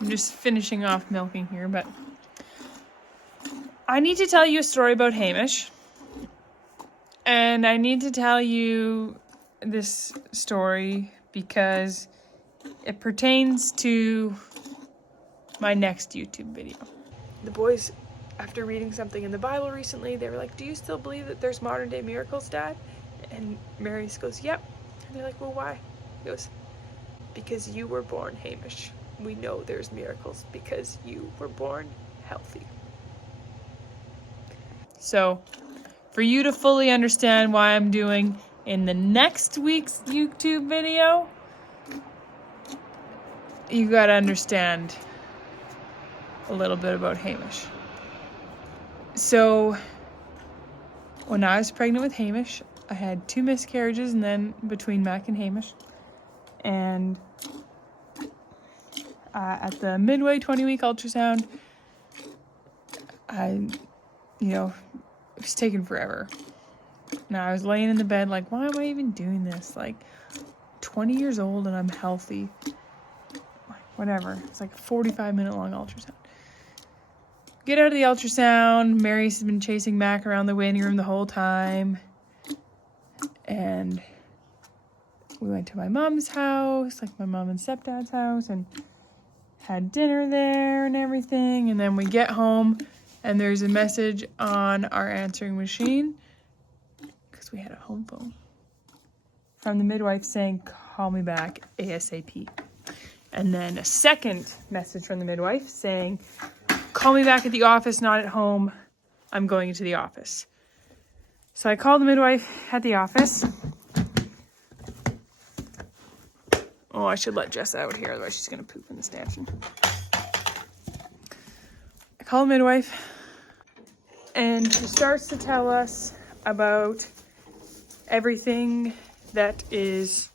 I'm just finishing off milking here, but I need to tell you a story about Hamish. And I need to tell you this story because it pertains to my next YouTube video. The boys, after reading something in the Bible recently, they were like, "Do you still believe that there's modern day miracles, Dad?" And Marius goes, "Yep." And they're like, "Well, why?" He goes, "Because you were born, Hamish. We know there's miracles because you were born healthy." So, for you to fully understand why I'm doing in the next week's YouTube video, you gotta understand a little bit about Hamish. So, when I was pregnant with Hamish, I had 2 miscarriages and then between Mac and Hamish. And at the midway 20-week ultrasound, it was taking forever. Now I was laying in the bed like, why am I even doing this? Like, 20 years old and I'm healthy. Whatever. It's like a 45-minute long ultrasound. Get out of the ultrasound. Marius has been chasing Mac around the waiting room the whole time. And we went to my mom's house, like my mom and stepdad's house, and had dinner there and everything. And then we get home and there's a message on our answering machine, because we had a home phone, from the midwife saying, "Call me back ASAP." And then a second message from the midwife saying, "Call me back at the office, not at home. I'm going into the office." So I called the midwife at the office. Oh, I should let Jess out here, otherwise she's going to poop in the stanchion. I call the midwife, and she starts to tell us about everything that is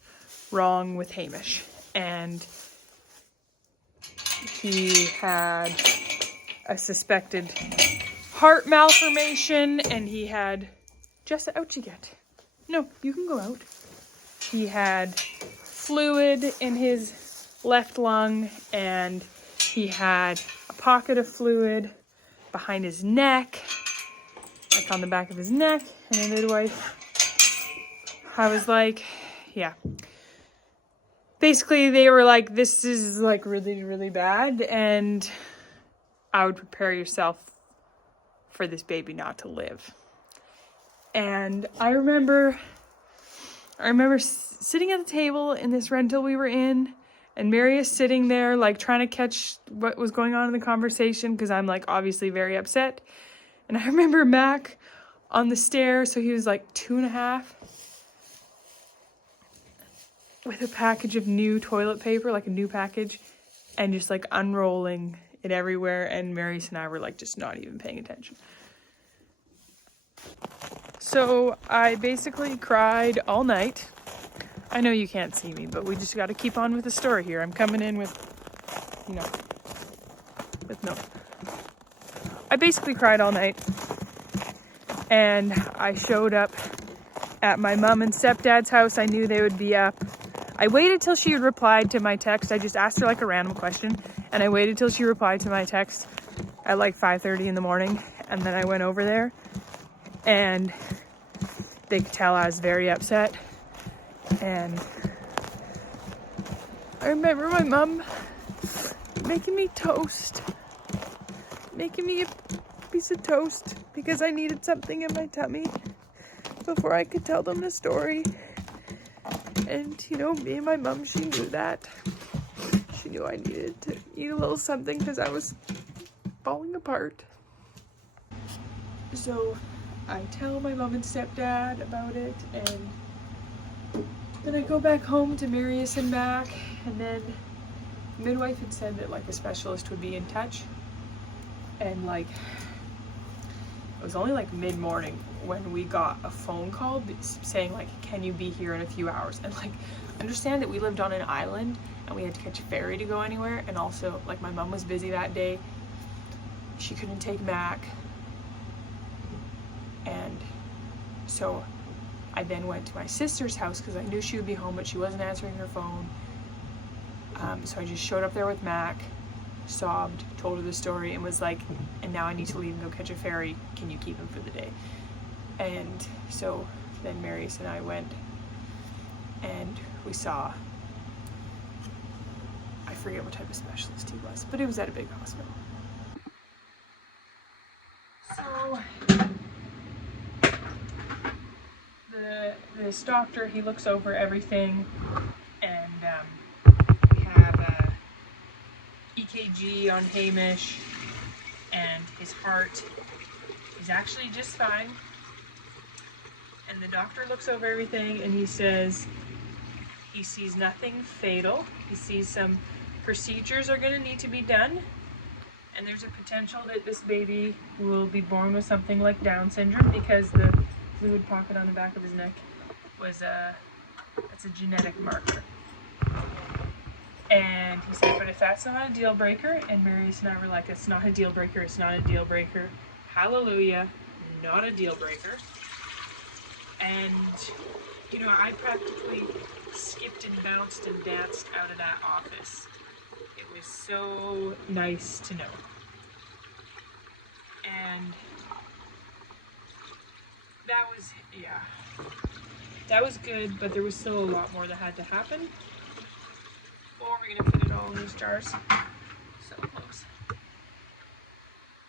wrong with Hamish. And he had a suspected heart malformation, and he had... Jessa, out you get. No, you can go out. He had fluid in his left lung, and he had a pocket of fluid behind his neck, like on the back of his neck. And the midwife, I was like, yeah. Basically, they were like, this is like really, really bad, and I would prepare yourself for this baby not to live. And I remember sitting at the table in this rental we were in, and Marius sitting there like trying to catch what was going on in the conversation, because I'm like obviously very upset. And I remember Mac on the stairs, so he was like 2.5, with a package of new toilet paper, like a new package, and just like unrolling it everywhere. And Marius and I were like just not even paying attention. So I basically cried all night. I know you can't see me, but we just got to keep on with the story here. I'm coming in with no. I basically cried all night, and I showed up at my mom and stepdad's house. I knew they would be up. I waited till she replied to my text. I just asked her like a random question, and I waited till she replied to my text at like 5:30 in the morning, and then I went over there, and they could tell I was very upset. And I remember my mom making me toast, making me a piece of toast, because I needed something in my tummy before I could tell them the story. And me and my mom, she knew that. She knew I needed to eat a little something because I was falling apart. So I tell my mom and stepdad about it, and then I go back home to Marius and Mac, and then the midwife had said that like a specialist would be in touch, and like it was only like mid-morning when we got a phone call saying like, can you be here in a few hours? And like, understand that we lived on an island and we had to catch a ferry to go anywhere, and also like my mom was busy that day, she couldn't take Mac, and so I then went to my sister's house because I knew she would be home, but she wasn't answering her phone. So I just showed up there with Mac, sobbed, told her the story, and was like, and now I need to leave and go catch a ferry. Can you keep him for the day? And so then Marius and I went and we saw, I forget what type of specialist he was, but it was at a big hospital. So this doctor, he looks over everything, and we have a EKG on Hamish, and his heart is actually just fine. And the doctor looks over everything and he says he sees nothing fatal. He sees some procedures are going to need to be done, and there's a potential that this baby will be born with something like Down syndrome, because the fluid pocket on the back of his neck was that's a genetic marker. And he said, but if that's not a deal breaker, and Marius and I were like, it's not a deal breaker, it's not a deal breaker. Hallelujah, not a deal breaker. And, you know, I practically skipped and bounced and danced out of that office. It was so nice to know. And that was, yeah, that was good, but there was still a lot more that had to happen. Or we're gonna put it all in these jars. So close.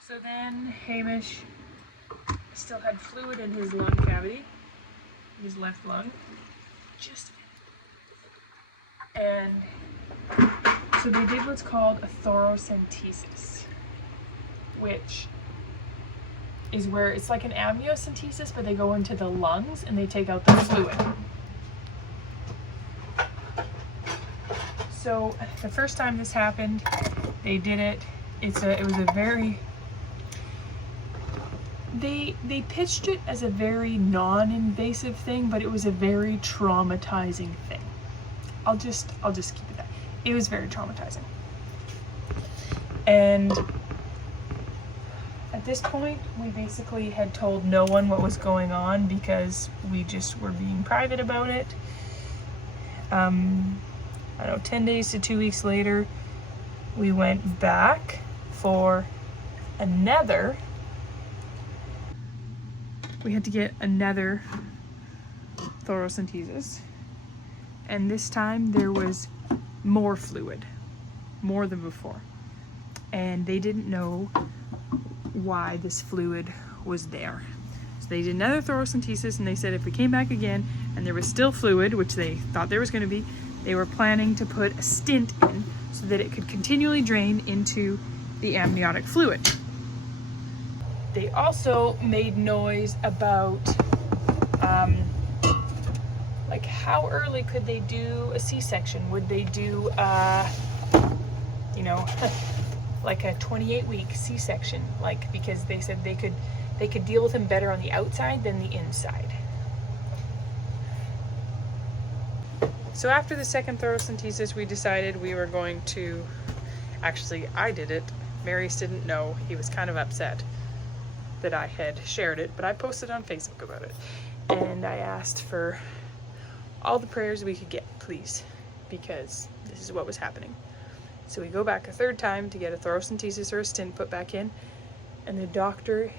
So then Hamish still had fluid in his lung cavity, his left lung, just a bit. And so they did what's called a thoracentesis, which is where it's like an amniocentesis, but they go into the lungs and they take out the fluid. So the first time this happened, they did it. It was a very, they pitched it as a very non-invasive thing, but it was a very traumatizing thing. I'll just keep it that. It was very traumatizing. And at this point, we basically had told no one what was going on because we just were being private about it. I don't know, 10 days to 2 weeks later, we went back for another. We had to get another thoracentesis. And this time there was more fluid, more than before. And they didn't know why this fluid was there. So they did another thoracentesis, and they said if we came back again and there was still fluid, which they thought there was going to be, they were planning to put a stent in so that it could continually drain into the amniotic fluid. They also made noise about like how early could they do a C-section? Would they do you know, like a 28-week C-section, like, because they said they could deal with him better on the outside than the inside. So after the second thoracentesis, we decided we were going to, actually I did it, Marius didn't know, he was kind of upset that I had shared it, but I posted on Facebook about it. And I asked for all the prayers we could get, please, because this is what was happening. So we go back a third time to get a thoracentesis or a stent put back in, and the doctor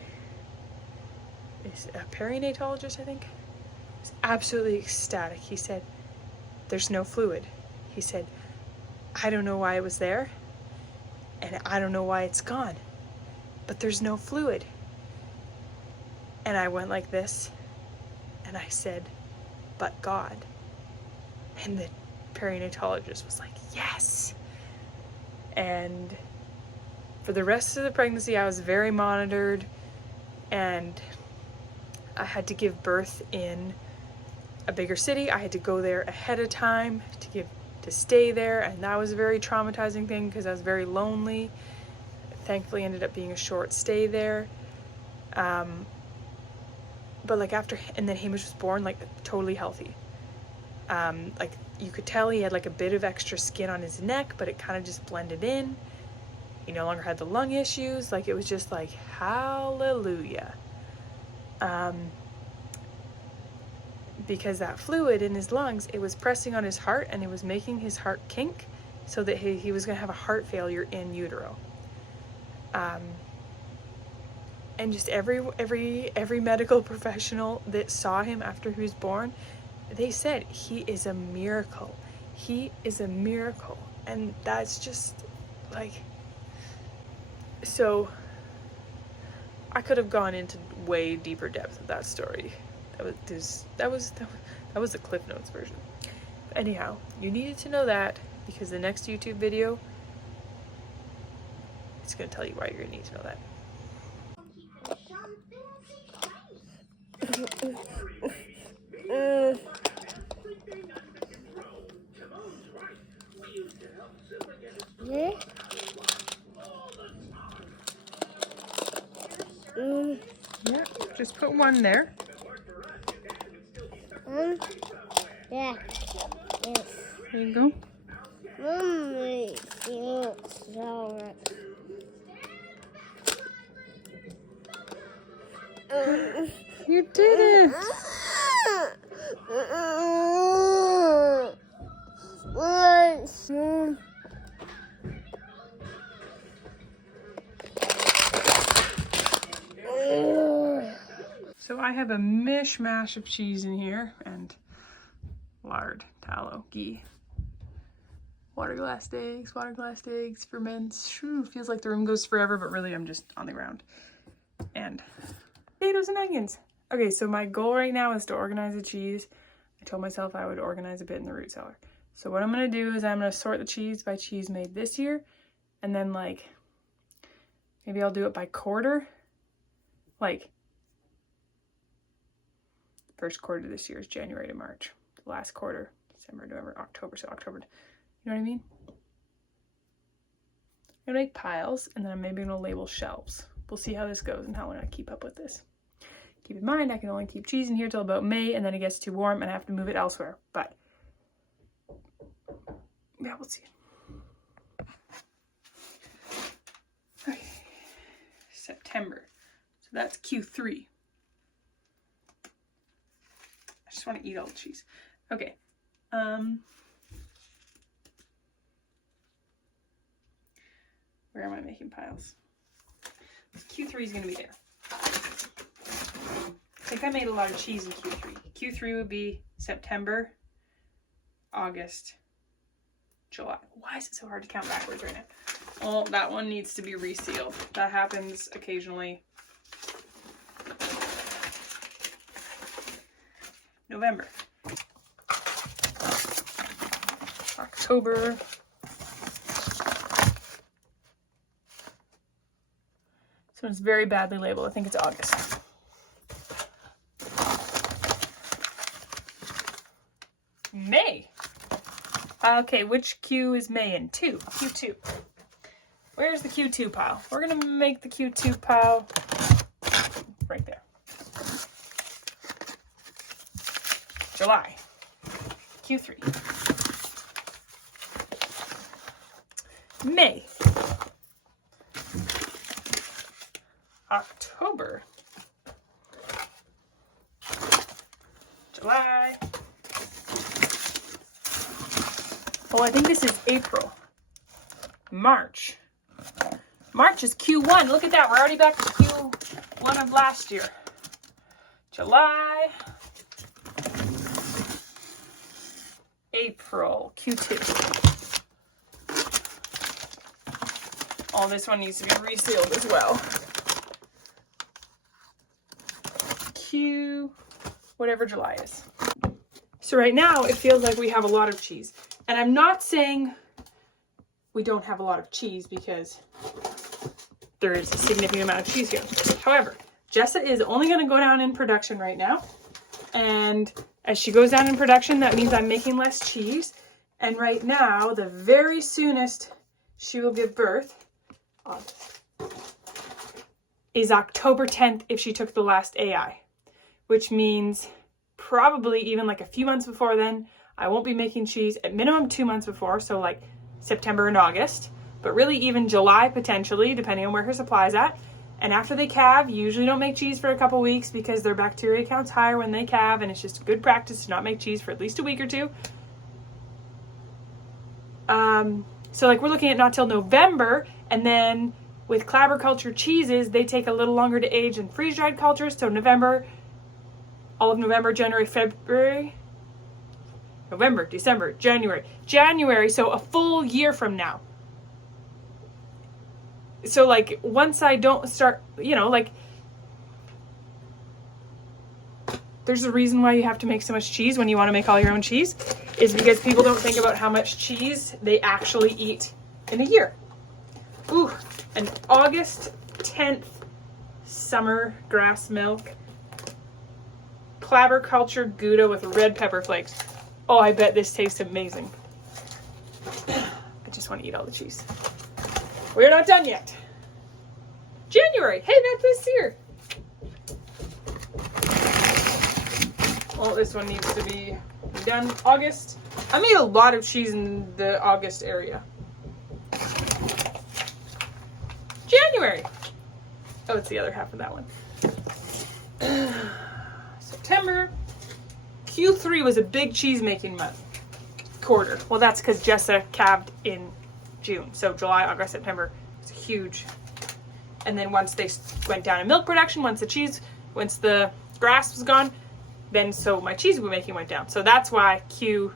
is a perinatologist, I think, was absolutely ecstatic. He said, there's no fluid. He said, I don't know why it was there, and I don't know why it's gone, but there's no fluid. And I went like this, and I said, but God. And the perinatologist was like, yes. And for the rest of the pregnancy, I was very monitored, and I had to give birth in a bigger city. I had to go there ahead of time to stay there, and that was a very traumatizing thing because I was very lonely. Thankfully, ended up being a short stay there. But like after, and then Hamish was born like totally healthy. Like you could tell he had like a bit of extra skin on his neck, but it kind of just blended in. He no longer had the lung issues. Like it was just like, hallelujah. Because that fluid in his lungs, it was pressing on his heart and it was making his heart kink, so that he was going to have a heart failure in utero. And just every medical professional that saw him after he was born, they said he is a miracle. He is a miracle. And that's just like, so I could have gone into way deeper depth of that story. That was the Cliff Notes version. But anyhow, you needed to know that because the next YouTube video, it's going to tell you why you're going to need to know that. Yeah, just put one there. Yeah. Yes. There you go. Mommy, so You did it! So I have a mishmash of cheese in here and lard, tallow, ghee, water glassed eggs, ferments. Shoo, feels like the room goes forever, but really I'm just on the ground. And potatoes and onions. Okay, so my goal right now is to organize the cheese. I told myself I would organize a bit in the root cellar. So what I'm gonna do is I'm gonna sort the cheese by cheese made this year, and then like, maybe I'll do it by quarter. Like, first quarter this year is January to March. The last quarter, December, November, October, so October. You know what I mean? I'm gonna make piles, and then I'm maybe gonna label shelves. We'll see how this goes and how I keep up with this. Keep in mind, I can only keep cheese in here till about May, and then it gets too warm and I have to move it elsewhere. But yeah, we'll see. Okay, September. So that's Q3. I just want to eat all the cheese. Okay. Where am I making piles? Q3 is going to be there. I think I made a lot of cheese in Q3. Q3 would be September, August, July. Why is it so hard to count backwards right now? Oh, that one needs to be resealed. That happens occasionally. November. October. This one's very badly labeled. I think it's August. May. Okay, which Q is May in? Q2. Where's the Q2 pile? We're gonna make the Q2 pile right there. July. Q3. May. October. July. Oh, I think this is April. March. March is Q1. Look at that. We're already back to Q1 of last year. July. April. Q2. Oh, this one needs to be resealed as well. Q, whatever July is. So right now it feels like we have a lot of cheese. And I'm not saying we don't have a lot of cheese because there is a significant amount of cheese here. However, Jessa is only going to go down in production right now. And as she goes down in production, that means I'm making less cheese. And right now, the very soonest she will give birth is October 10th if she took the last AI. Which means probably even like a few months before then, I won't be making cheese, at minimum 2 months before, so like September and August, but really even July potentially, depending on where her supply's at. And after they calve, you usually don't make cheese for a couple weeks because their bacteria count's higher when they calve, and it's just good practice to not make cheese for at least a week or two. So like we're looking at not till November, and then with Clabber culture cheeses, they take a little longer to age than freeze-dried cultures. So November, all of November, January, February, November, December, January, so a full year from now. So like once I don't start, you know, like there's a reason why you have to make so much cheese when you want to make all your own cheese, is because people don't think about how much cheese they actually eat in a year. Ooh, an August 10th summer grass milk Clabber culture Gouda with red pepper flakes. Oh, I bet this tastes amazing. I just want to eat all the cheese. We're not done yet. January. Hey, that's this year. Well, this one needs to be done. August. I made a lot of cheese in the August area. January. Oh, it's the other half of that one. September. Q3 was a big cheese making month. Quarter. Well, that's because Jessa calved in June. So July, August, September. It's huge. And then once they went down in milk production, once the grass was gone, then so my cheese making went down. So that's why maybe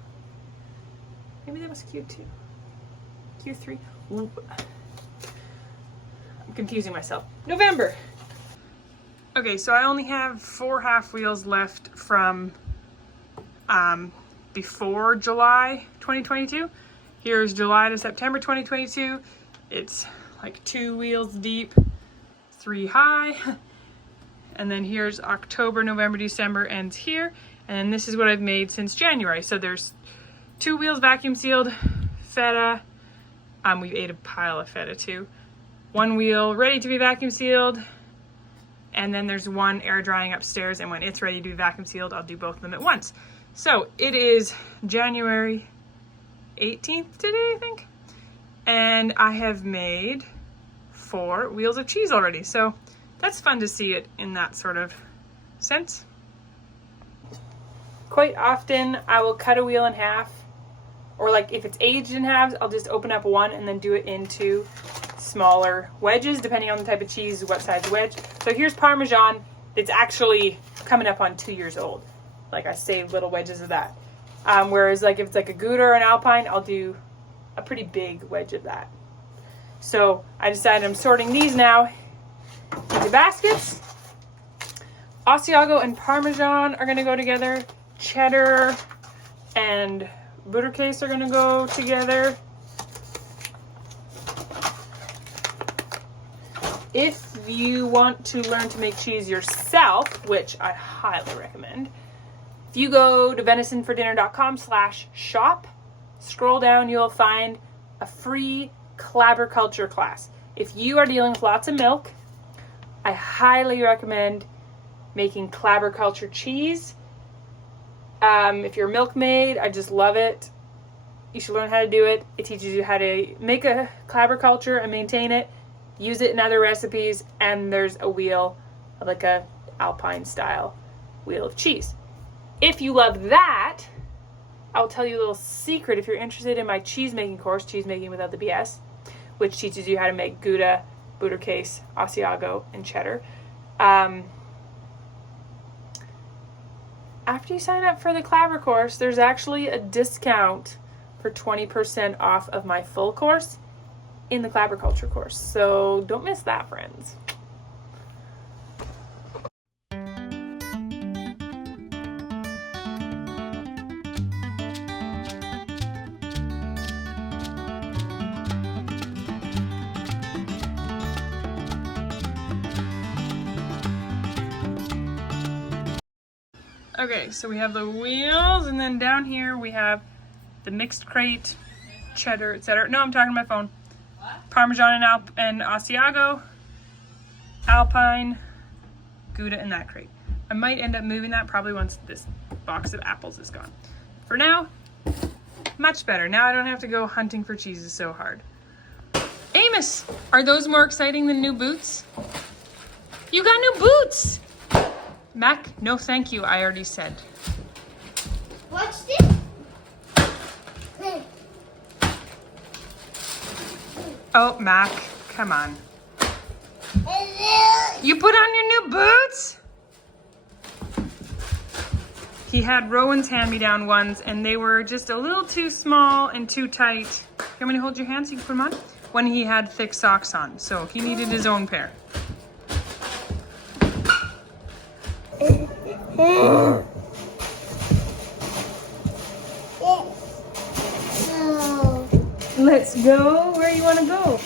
that was Q2. Q3. Ooh. I'm confusing myself. November. Okay, so I only have 4 half wheels left from before July 2022. Here's July to September 2022. It's like 2 wheels deep, 3 high. And then here's October, November, December ends here. And this is what I've made since January. So there's 2 wheels vacuum sealed, feta. We ate a pile of feta too. 1 wheel ready to be vacuum sealed. And then there's 1 air drying upstairs. And when it's ready to be vacuum sealed, I'll do both of them at once. So it is January 18th today, I think. And I have made 4 wheels of cheese already. So that's fun to see it in that sort of sense. Quite often I will cut a wheel in half, or like if it's aged in halves, I'll just open up one and then do it into smaller wedges, depending on the type of cheese, what size wedge. So here's Parmesan. It's actually coming up on 2 years old. Like I saved little wedges of that. Whereas like if it's like a Gouda or an Alpine, I'll do a pretty big wedge of that. So I decided I'm sorting these now into baskets. Asiago and Parmesan are going to go together. Cheddar and Buttercase are going to go together. If you want to learn to make cheese yourself, which I highly recommend, if you go to venisonfordinner.com/shop, scroll down, you'll find a free Clabber culture class. If you are dealing with lots of milk, I highly recommend making Clabber culture cheese. If you're a milkmaid, I just love it. You should learn how to do it. It teaches you how to make a Clabber culture and maintain it, use it in other recipes, and there's a wheel, like a Alpine style wheel of cheese. If you love that, I'll tell you a little secret. If you're interested in my cheese making course, Cheese Making Without the BS, which teaches you how to make Gouda, Buttercase, Asiago, and cheddar. After you sign up for the Clabber course, there's actually a discount for 20% off of my full course in the Clabber culture course. So don't miss that, friends. Okay, so we have the wheels, and then down here we have the mixed crate, cheddar, etc. No, I'm talking to my phone. Parmesan and Asiago, Alpine, Gouda in that crate. I might end up moving that probably once this box of apples is gone. For now, much better. Now I don't have to go hunting for cheeses so hard. Amos, are those more exciting than new boots? You got new boots! Mac, no thank you, I already said. What's this? Oh, Mac, come on. You put on your new boots? He had Rowan's hand-me-down ones, and they were just a little too small and too tight. You want me to hold your hand so you can put them on? When he had thick socks on, so he needed his own pair. Let's go. Where you want to go?